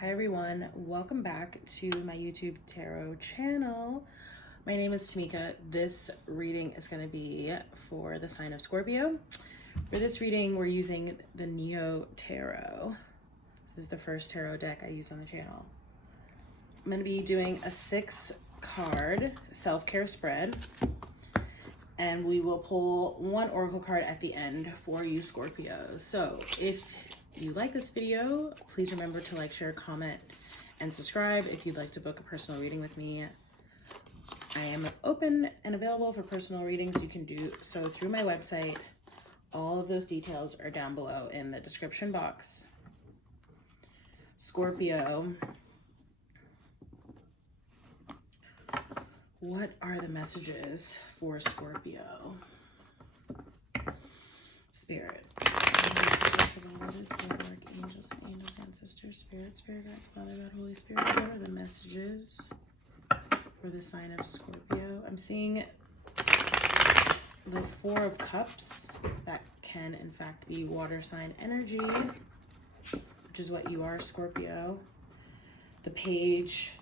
Hi everyone, welcome back to my YouTube tarot channel. My name is Tamika. This reading is going to be for the sign of Scorpio. For this reading, we're using the Neo Tarot. This is the first tarot deck I use on the channel. I'm going to be doing a 6-card self-care spread, and we will pull one oracle card at the end for you Scorpios. So if you like this video, please remember to like, share, comment, and subscribe. If you'd like to book a personal reading with me, I am open and available for personal readings. You can do so through my website. All of those details are down below in the description box. Scorpio, what are the messages for Scorpio? Spirit. What is work, angels, ancestors, spirit guides, Father God, Holy Spirit. What are the messages for the sign of Scorpio? I'm seeing the 4 of Cups. That can in fact be water sign energy, which is what you are, Scorpio. The Page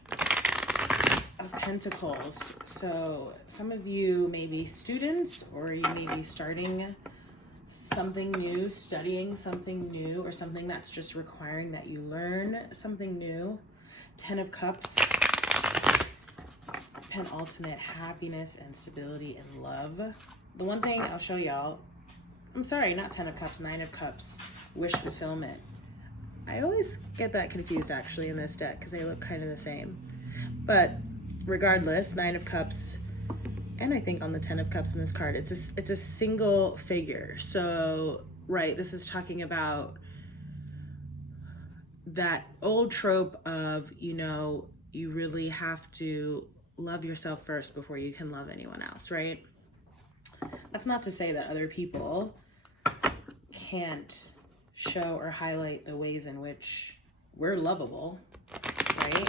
of Pentacles. So some of you may be students, or you may be starting something new, studying something new, or something that's just requiring that you learn something new. 10 of Cups, penultimate happiness and stability and love. The one thing I'll show y'all, I'm sorry, not 10 of Cups, 9 of Cups, wish fulfillment. I always get that confused actually in this deck because they look kind of the same. But regardless, 9 of Cups, and I think on the 10 of Cups in this card, it's a single figure. So, right, this is talking about that old trope of, you really have to love yourself first before you can love anyone else, right? That's not to say that other people can't show or highlight the ways in which we're lovable, right?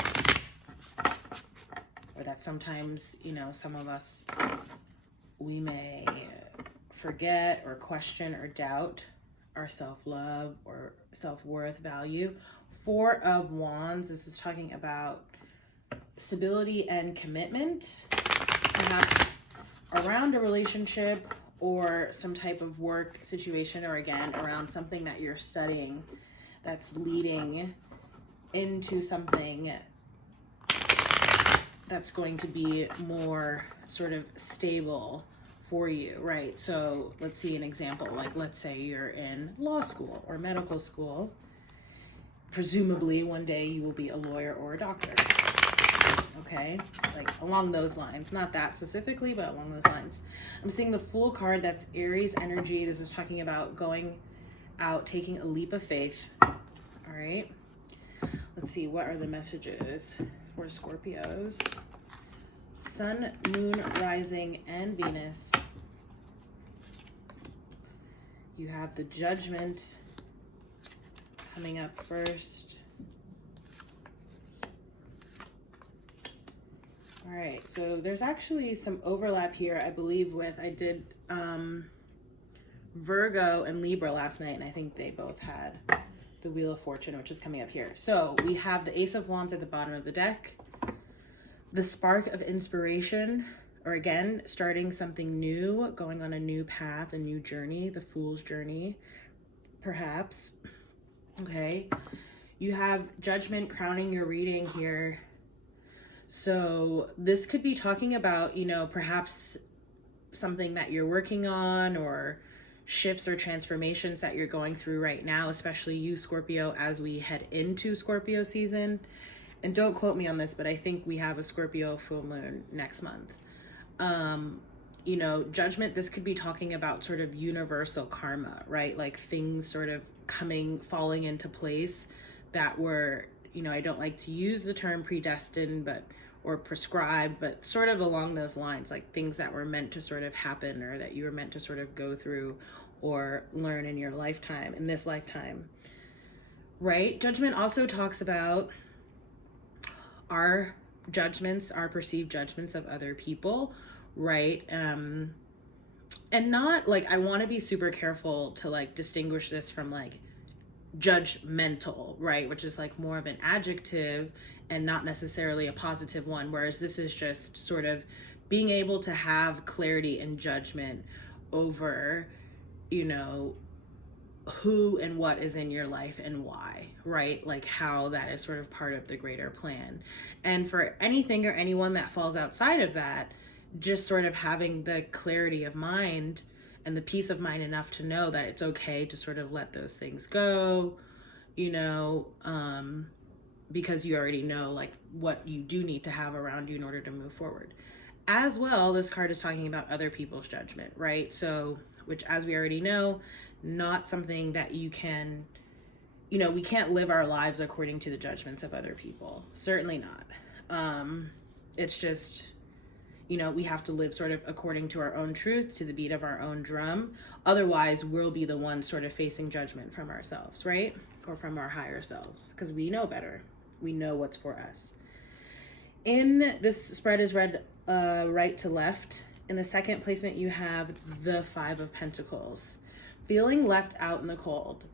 Or that sometimes, some of us, we may forget or question or doubt our self-love or self-worth, value. 4 of Wands, this is talking about stability and commitment, perhaps around a relationship or some type of work situation, or again, around something that you're studying that's leading into something that's going to be more sort of stable for you, right? So let's see an example. Like, let's say you're in law school or medical school. Presumably one day you will be a lawyer or a doctor, okay? Like along those lines, not that specifically, but along those lines. I'm seeing the Fool card. That's Aries energy. This is talking about going out, taking a leap of faith. All right, let's see, what are the messages for Scorpios? Sun, Moon, Rising, and Venus. You have the Judgment coming up first. All right, so there's actually some overlap here, I believe, with, I did Virgo and Libra last night, and I think they both had the Wheel of Fortune, which is coming up here. So we have the Ace of Wands at the bottom of the deck, the spark of inspiration, or again, starting something new, going on a new path, a new journey, the Fool's journey, perhaps. Okay, you have Judgment crowning your reading here. So this could be talking about, perhaps something that you're working on, or shifts or transformations that you're going through right now, especially you Scorpio, as we head into Scorpio season. And don't quote me on this, but I think we have a Scorpio full moon next month. Judgment, this could be talking about sort of universal karma, right? Like things sort of falling into place that were, I don't like to use the term predestined, or prescribed, but sort of along those lines, like things that were meant to sort of happen, or that you were meant to sort of go through or learn in your lifetime, in this lifetime, right? Judgment also talks about our judgments, our perceived judgments of other people, right? And not like, I want to be super careful to like distinguish this from like judgmental, right? Which is like more of an adjective and not necessarily a positive one. Whereas this is just sort of being able to have clarity and judgment over, you know, who and what is in your life and why, right? Like how that is sort of part of the greater plan. And for anything or anyone that falls outside of that, just sort of having the clarity of mind and the peace of mind enough to know that it's okay to sort of let those things go, you know, because you already know like what you do need to have around you in order to move forward. As well, this card is talking about other people's judgment, right? So, which as we already know, not something that you can, you know, we can't live our lives according to the judgments of other people. Certainly not. It's just, you know, we have to live sort of according to our own truth, to the beat of our own drum. Otherwise, we'll be the ones sort of facing judgment from ourselves, right? Or from our higher selves, because we know better. We know what's for us. In this spread is read right to left. In the second placement, you have the Five of Pentacles. Feeling left out in the cold.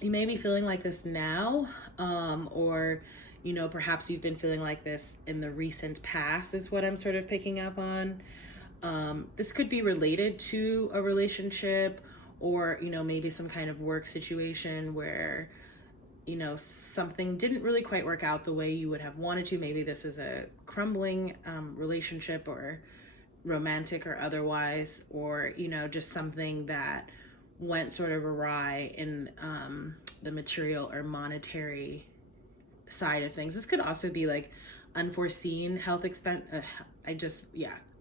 You may be feeling like this now, or, you know, perhaps you've been feeling like this in the recent past is what I'm sort of picking up on. This could be related to a relationship or, you know, maybe some kind of work situation where, you know, something didn't really quite work out the way you would have wanted to. Maybe this is a crumbling relationship, or romantic or otherwise, or, you know, just something that went sort of awry in the material or monetary side of things. This could also be like unforeseen health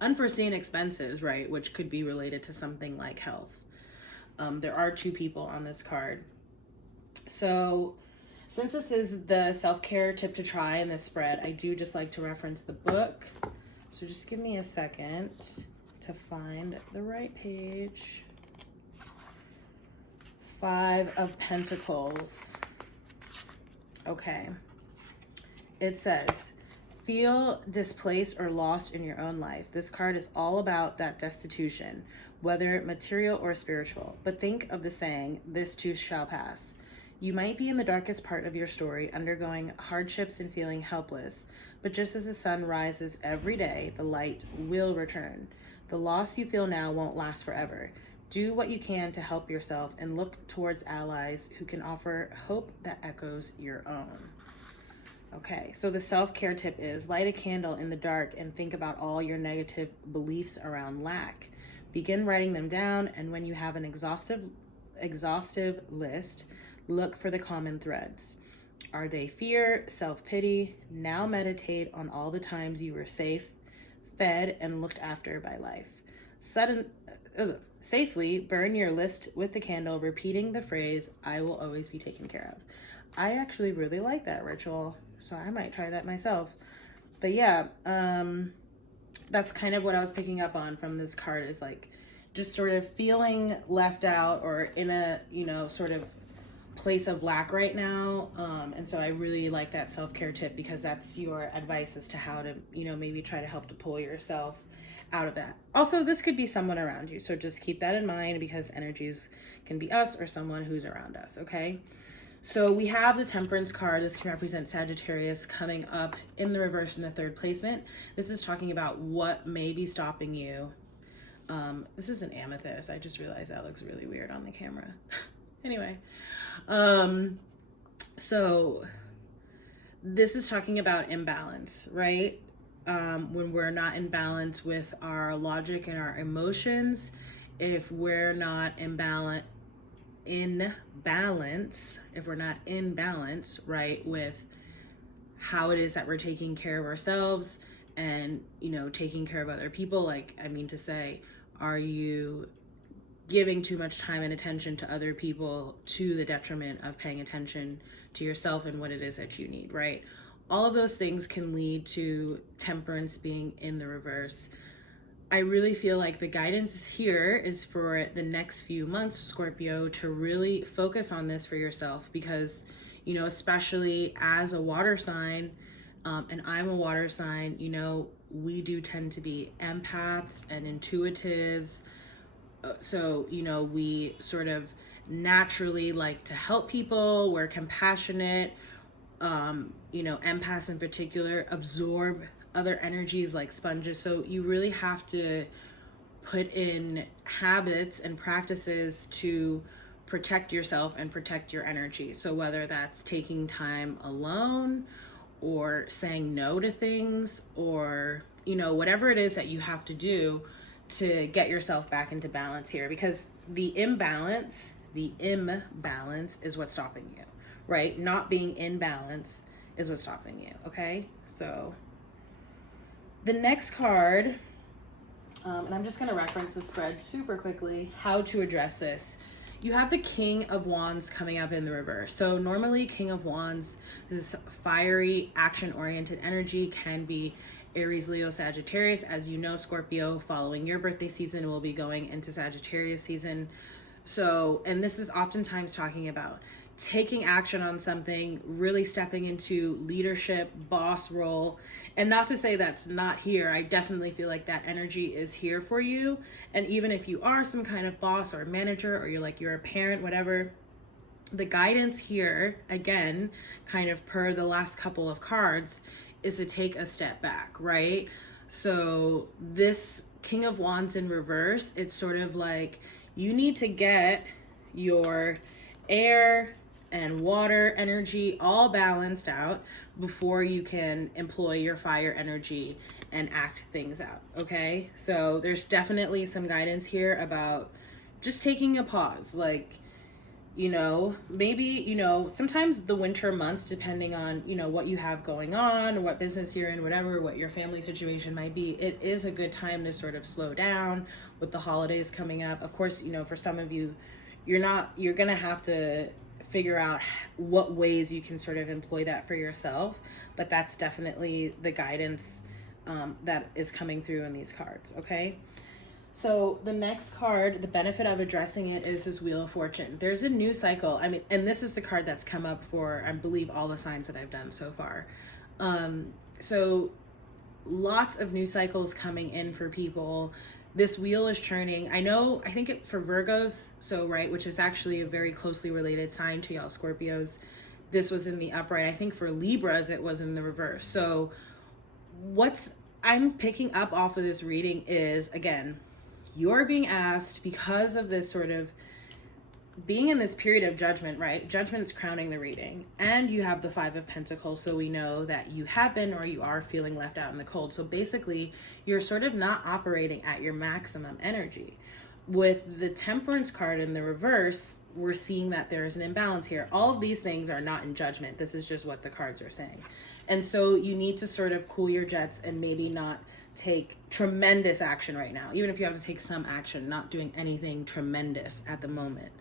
unforeseen expenses, right? Which could be related to something like health. There are two people on this card. So since this is the self-care tip to try in this spread, I do just like to reference the book. So just give me a second to find the right page. Five of Pentacles. Okay. It says, feel displaced or lost in your own life. This card is all about that destitution, whether material or spiritual. But think of the saying, this too shall pass. You might be in the darkest part of your story, undergoing hardships and feeling helpless. But just as the sun rises every day, the light will return. The loss you feel now won't last forever. Do what you can to help yourself and look towards allies who can offer hope that echoes your own. Okay, so the self-care tip is light a candle in the dark and think about all your negative beliefs around lack. Begin writing them down, and when you have an exhaustive list, look for the common threads. Are they fear, self-pity? Now meditate on all the times you were safe, fed, and looked after by life. Safely burn your list with the candle, repeating the phrase, I will always be taken care of. I actually really like that ritual, so I might try that myself. But yeah, that's kind of what I was picking up on from this card, is like just sort of feeling left out or in a, you know, sort of place of lack right now. And so I really like that self-care tip, because that's your advice as to how to, you know, maybe try to help to pull yourself out of that. Also, this could be someone around you, so just keep that in mind, because energies can be us or someone who's around us. Okay, so we have the Temperance card. This can represent Sagittarius coming up in the reverse in the third placement. This is talking about what may be stopping you. This is an amethyst. I just realized that looks really weird on the camera. Anyway, so this is talking about imbalance, right? When we're not in balance with our logic and our emotions, if we're not in balance, right, with how it is that we're taking care of ourselves and, you know, taking care of other people. Like, I mean to say, are you giving too much time and attention to other people to the detriment of paying attention to yourself and what it is that you need, right? All of those things can lead to temperance being in the reverse. I really feel like the guidance here is for the next few months, Scorpio, to really focus on this for yourself, because, you know, especially as a water sign, and I'm a water sign, you know, we do tend to be empaths and intuitives. So, you know, we sort of naturally like to help people. We're compassionate. Empaths in particular absorb other energies like sponges. So you really have to put in habits and practices to protect yourself and protect your energy. So whether that's taking time alone or saying no to things, or whatever it is that you have to do to get yourself back into balance here, because the imbalance is what's stopping you, right? Not being in balance is what's stopping you. Okay, so the next card, and I'm just going to reference the spread super quickly, how to address this. You have the King of Wands coming up in the reverse. So normally King of Wands is fiery, action-oriented energy, can be Aries, Leo, Sagittarius. As you know, Scorpio, following your birthday season, will be going into Sagittarius season. So, and this is oftentimes talking about taking action on something, really stepping into leadership, boss role. And not to say that's not here. I definitely feel like that energy is here for you. And even if you are some kind of boss or manager, or you're a parent, whatever, the guidance here, again, kind of per the last couple of cards, is to take a step back, right? So this King of Wands in reverse, it's sort of like you need to get your air and water energy all balanced out before you can employ your fire energy and act things out. Okay, so there's definitely some guidance here about just taking a pause, like maybe sometimes the winter months, depending on what you have going on or what business you're in, whatever, what your family situation might be, it is a good time to sort of slow down with the holidays coming up. Of course, for some of you, you're gonna have to figure out what ways you can sort of employ that for yourself, but that's definitely the guidance that is coming through in these cards. Okay, so the next card, the benefit of addressing it, is this Wheel of Fortune. There's a new cycle. I mean, and this is the card that's come up for, I believe, all the signs that I've done so far. So lots of new cycles coming in for people. This wheel is churning. I think it for Virgos, so right, which is actually a very closely related sign to y'all Scorpios, this was in the upright. I think for Libras, it was in the reverse. So what's I'm picking up off of this reading is, again, you're being asked, because of this sort of being in this period of judgment, right? Judgment's crowning the reading. And you have the Five of Pentacles, so we know that you have been or you are feeling left out in the cold. So basically, you're sort of not operating at your maximum energy. With the Temperance card in the reverse, we're seeing that there is an imbalance here. All of these things are not in judgment. This is just what the cards are saying. And so you need to sort of cool your jets and maybe not take tremendous action right now. Even if you have to take some action, not doing anything tremendous at the moment,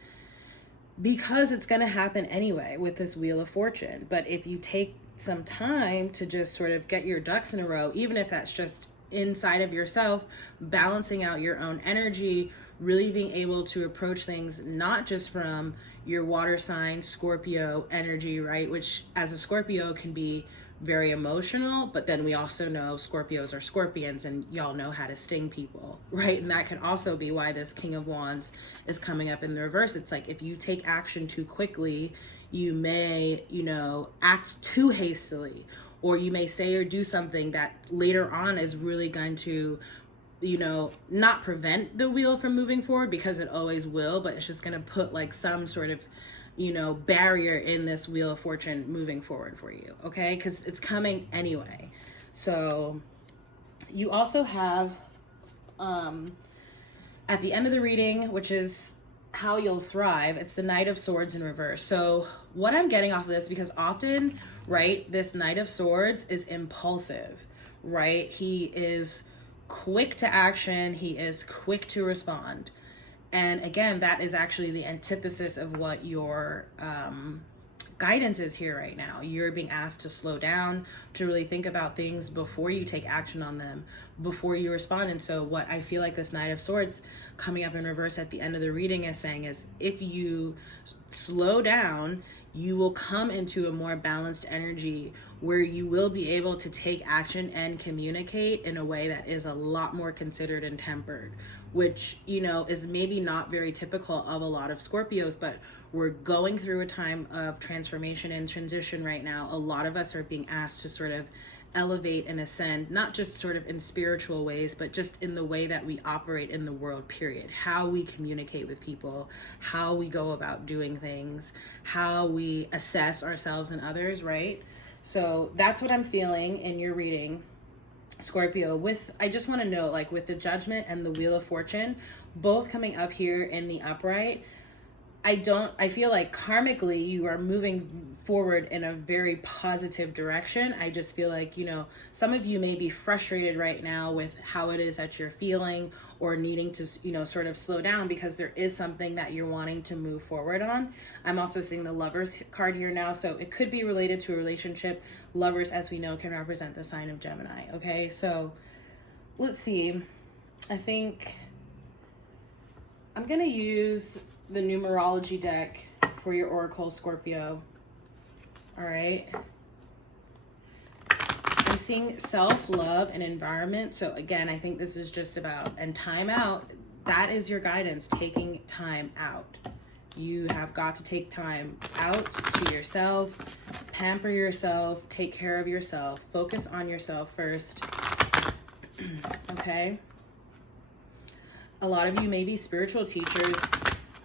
because it's going to happen anyway with this Wheel of Fortune. But if you take some time to just sort of get your ducks in a row, even if that's just inside of yourself, balancing out your own energy, really being able to approach things not just from your water sign Scorpio energy, right? Which as a Scorpio can be very emotional, but then we also know Scorpios are scorpions, and y'all know how to sting people, right? And that can also be why this King of Wands is coming up in the reverse. It's like if you take action too quickly, you may, act too hastily, or you may say or do something that later on is really going to, not prevent the wheel from moving forward, because it always will, but it's just going to put like some sort of barrier in this Wheel of Fortune moving forward for you, okay? Because it's coming anyway. So you also have at the end of the reading, which is how you'll thrive, it's the Knight of Swords in reverse. So what I'm getting off of this, because often, right, this Knight of Swords is impulsive, right? He is quick to action. He is quick to respond. And again, that is actually the antithesis of what your guidance is here right now. You're being asked to slow down, to really think about things before you take action on them, before you respond. And so what I feel like this Knight of Swords coming up in reverse at the end of the reading is saying is, if you slow down, you will come into a more balanced energy where you will be able to take action and communicate in a way that is a lot more considered and tempered, which, you know, is maybe not very typical of a lot of Scorpios, but we're going through a time of transformation and transition right now. A lot of us are being asked to sort of elevate and ascend, not just sort of in spiritual ways, but just in the way that we operate in the world, period. How we communicate with people, how we go about doing things, how we assess ourselves and others, right? So that's what I'm feeling in your reading, Scorpio. With, I just want to note, like with the Judgment and the Wheel of Fortune, both coming up here in the upright, I feel like karmically you are moving forward in a very positive direction. I just feel like, you know, some of you may be frustrated right now with how it is that you're feeling, or needing to, you know, sort of slow down because there is something that you're wanting to move forward on. I'm also seeing the Lovers card here now, so it could be related to a relationship. Lovers, as we know, can represent the sign of Gemini. Okay, so let's see. I think I'm gonna use the Numerology deck for your Oracle, Scorpio. All right. I'm seeing self-love and environment. So again, I think this is just about, and time out. That is your guidance, taking time out. You have got to take time out to yourself, pamper yourself, take care of yourself, focus on yourself first. Okay. A lot of you may be spiritual teachers,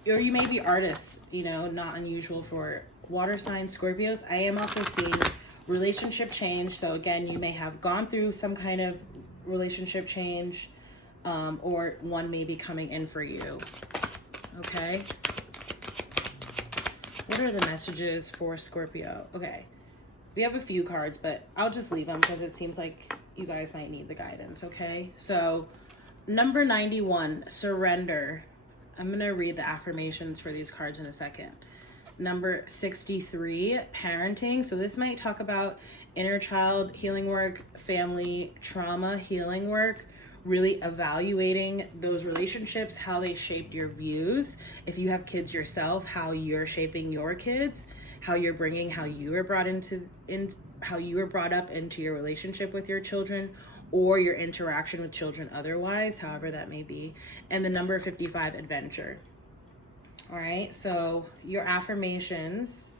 or you may be artists, you know, not unusual for water sign Scorpios. I am also seeing relationship change. So again, you may have gone through some kind of relationship change, or one may be coming in for you. Okay. What are the messages for Scorpio? Okay. We have a few cards, but I'll just leave them because it seems like you guys might need the guidance. Okay. So number 91, surrender. I'm going to read the affirmations for these cards in a second. Number 63, parenting. So this might talk about inner child healing work, family trauma healing work, really evaluating those relationships, how they shaped your views. If you have kids yourself, how you're shaping your kids, how you're bringing how you were brought how you were brought up into your relationship with your children, or your interaction with children otherwise, however that may be. And the number 55, adventure. All right, so your affirmations,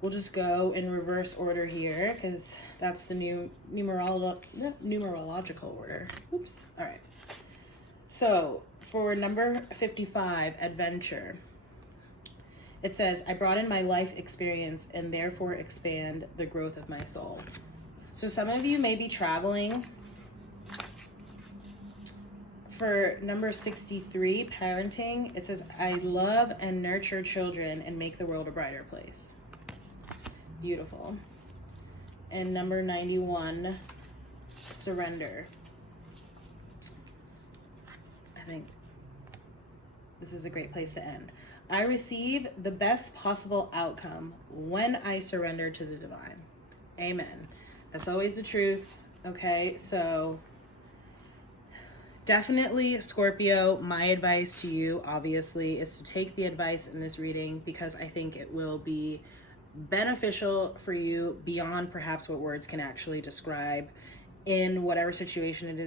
we'll just go in reverse order here because that's the new numerological order. Oops. All right. So for number 55, adventure, it says, I broaden my life experience and therefore expand the growth of my soul. So some of you may be traveling. For number 63, parenting, it says, I love and nurture children and make the world a brighter place. Beautiful. And number 91, surrender. I think this is a great place to end. I receive the best possible outcome when I surrender to the divine. Amen. That's always the truth. Okay, so definitely, Scorpio, my advice to you, obviously, is to take the advice in this reading because I think it will be beneficial for you beyond perhaps what words can actually describe in whatever situation it is